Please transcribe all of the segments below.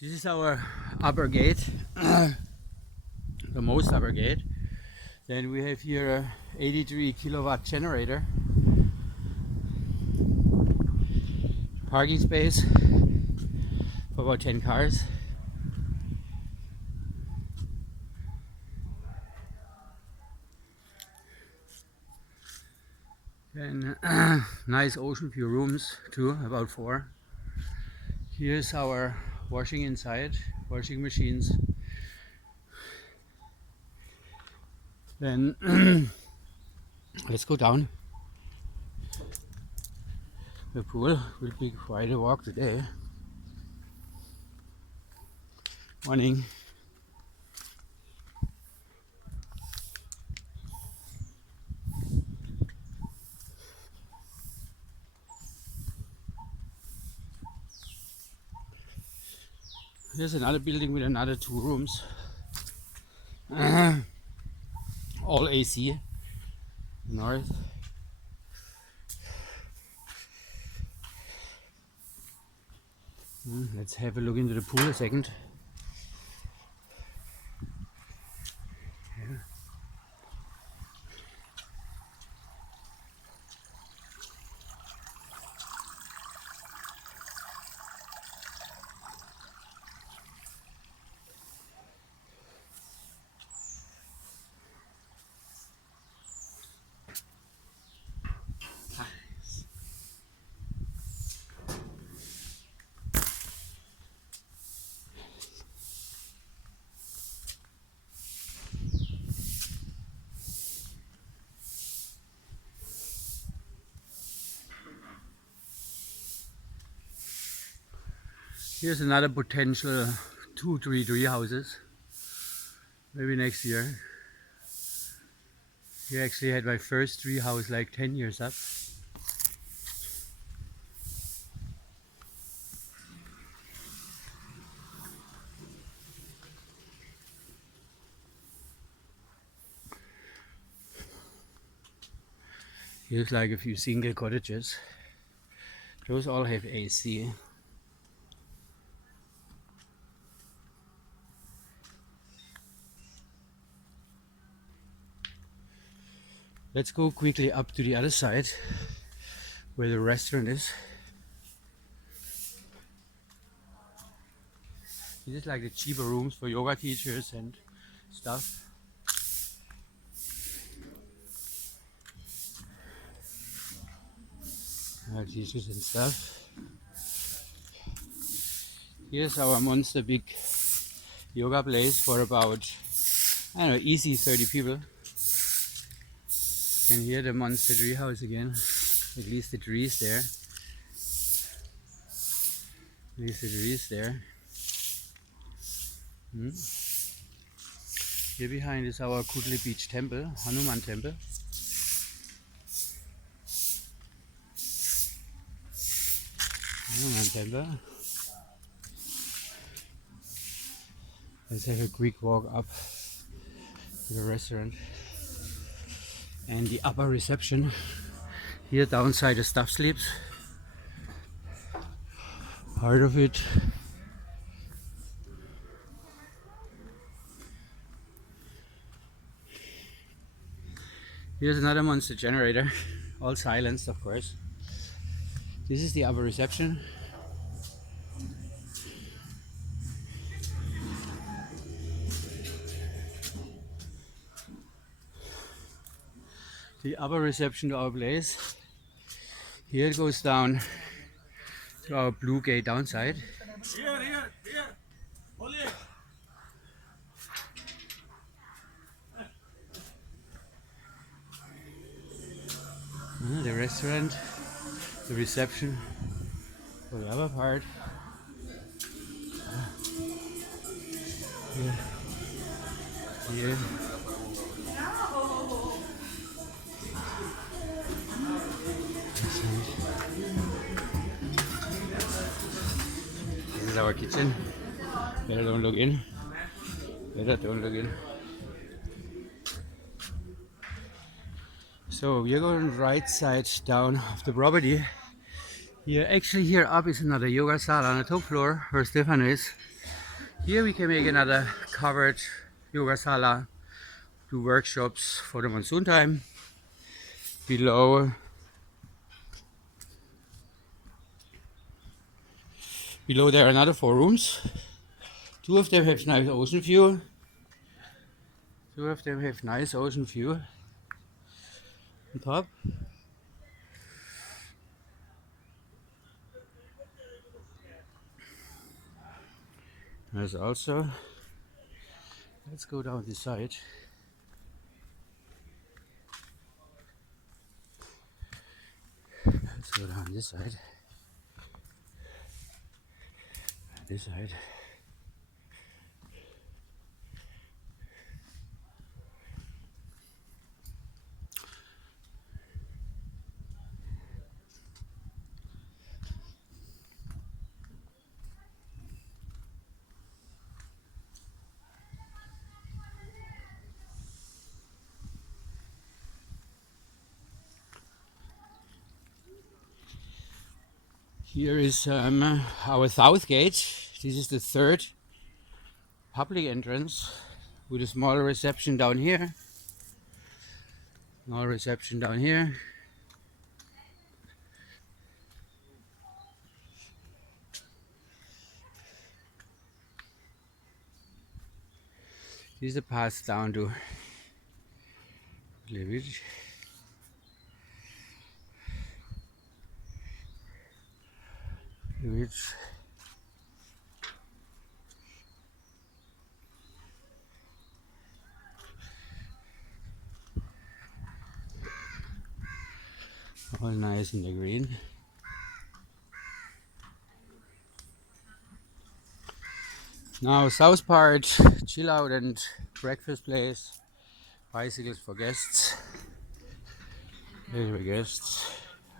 This is our upper gate, the most upper gate. Then we have here a 83 kilowatt generator, parking space for about 10 cars. Then nice ocean view rooms too, about 4. Here's our washing inside, washing machines. Then let's go down. The pool will be quite a walk today. Morning. Here's another building with another 2 rooms. All AC. North. Let's have a look into the pool a second. Yeah. Here's another potential 2-3 tree houses, maybe next year. Here actually had my first tree house like 10 years up. Here's like a few single cottages. Those all have AC. Let's go quickly up to the other side where the restaurant is. This is like the cheaper rooms for yoga teachers and stuff. Teachers and stuff. Here's our monster big yoga place for about, I don't know, easy 30 people. And here the monster tree house again. At least the tree is there. At least the tree is there. Here behind is our Kudli Beach temple, Hanuman temple. Hanuman temple. Let's have a quick walk up to the restaurant. And the upper reception. Here downside the staff sleeps. Part of it. Here's another monster generator, all silenced of course. This is the upper reception. The upper reception to our place. Here it goes down to our blue gate downside. Here. The restaurant, the reception for the other part. Here. This is our kitchen. Better don't look in. So we are going right side down of the property. Here, actually here up is another yoga sala on the top floor where Stefan is. Here we can make another covered yoga sala, do workshops for the monsoon time. Below there are another 4 rooms. 2 of them have nice ocean view. On top. There's also, let's go down this side. Let's go down this side. This side. Here is our south gate. This is the 3rd public entrance with a small reception down here. This is the path down to the village. All nice in the green. Now south part, chill out and breakfast place, bicycles for guests. Here are guests,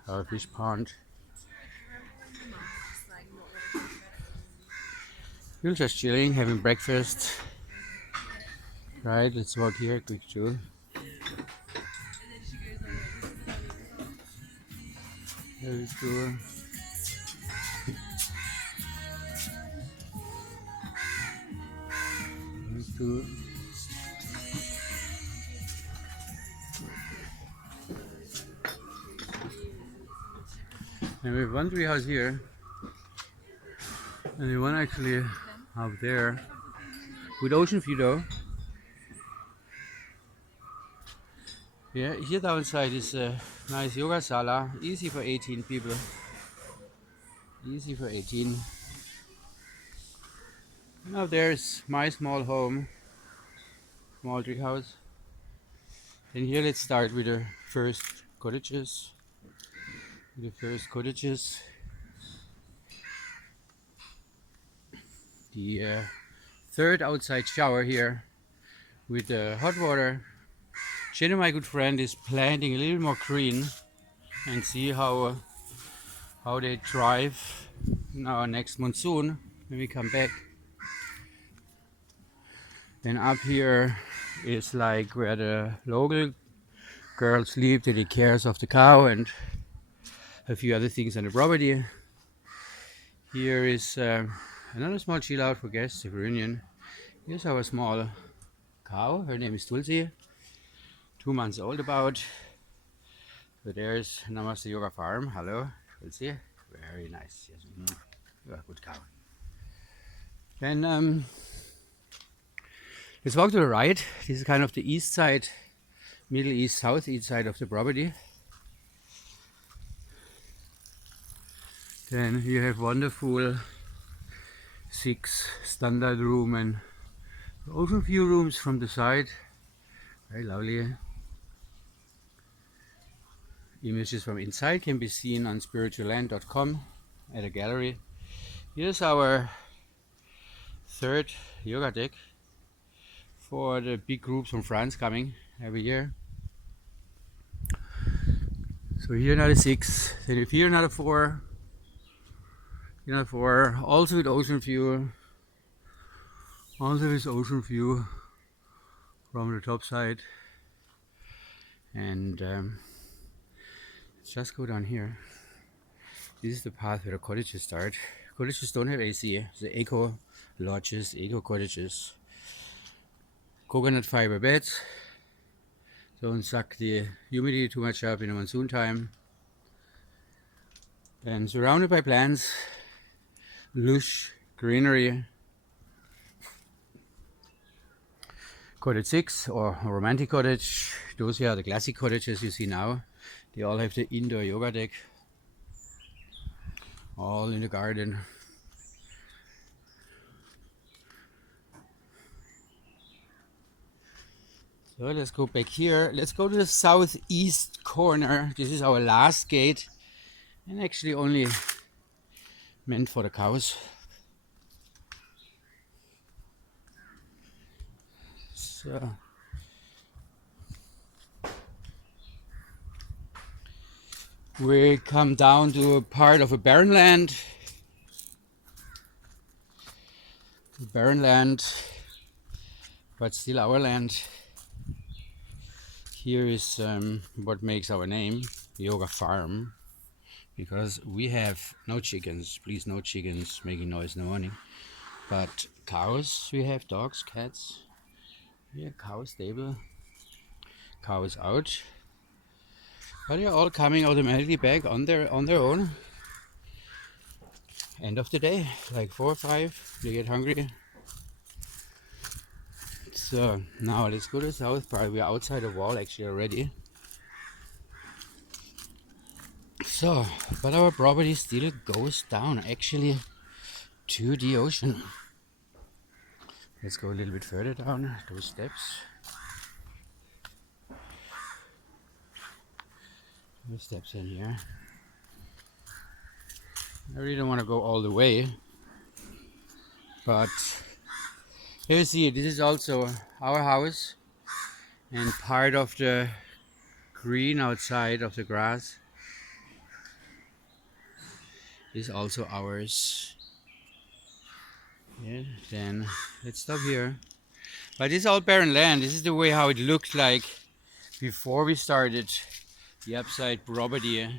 our fish pond. We're just chilling, having breakfast. Right, let's walk here, quick tour. There is tour. And we have one tree house here, and the one actually up there with ocean view though. Yeah, here downside is a nice yoga sala, easy for 18 people. Easy for 18. Now there's my small home, small tree house. And here let's start with the first cottages. The 3rd outside shower here with the hot water. Jenny, my good friend, is planting a little more green, and see how they thrive now next monsoon when we come back. Then up here is like where the local girls live, they take care of the cow and a few other things on the property. Here is another small chill out for guests of reunion. Here's our small cow. Her name is Tulsi, 2 months old about. So there's Namaste Yoga Farm. Hello, Tulsi. Very nice. Yes. You're a good cow. Then let's walk to the right. This is kind of the east side, middle east, southeast side of the property. Then you have wonderful 6 standard room and ocean view rooms from the side. Very lovely. Images from inside can be seen on spiritualland.com at a gallery. Here's our 3rd yoga deck for the big groups from France coming every year. So here another 6, then here another 4. Also with ocean view. Also with ocean view from the top side. And let's just go down here. This is the path where the cottages start. cottages don't have AC. The eco lodges, eco cottages. Coconut fiber beds. Don't suck the humidity too much up in the monsoon time. And surrounded by plants, lush greenery. Cottage 6 or a romantic cottage. Those here are the classic cottages you see now. They all have the indoor yoga deck. All in the garden. So let's go back here. Let's go to the southeast corner. This is our last gate. And actually only meant for the cows. So we come down to a part of a barren land. Barren land, but still our land. Here is what makes our name, Yoga Farm, because we have no chickens, please no chickens making noise in the morning, but cows, we have dogs, cats, here cow stable, cows out, but they're all coming automatically back on their own. End of the day, like 4 or 5, they get hungry. So now let's go to the south part. We are outside the wall actually already. So, but our property still goes down actually to the ocean. Let's go a little bit further down those steps. Those steps in here. I really don't want to go all the way, but here you see, this is also our house, and part of the green outside of the grass is also ours. Yeah, then let's stop here. But this is all barren land. This is the way how it looked like before we started the upside property.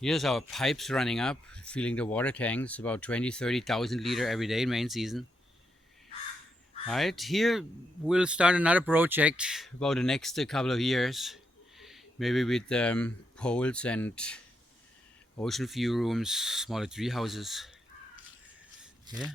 Here's our pipes running up, filling the water tanks, about 30,000 liter every day in main season. Right, here we'll start another project about the next couple of years, maybe with poles and ocean view rooms, smaller tree houses. Yeah.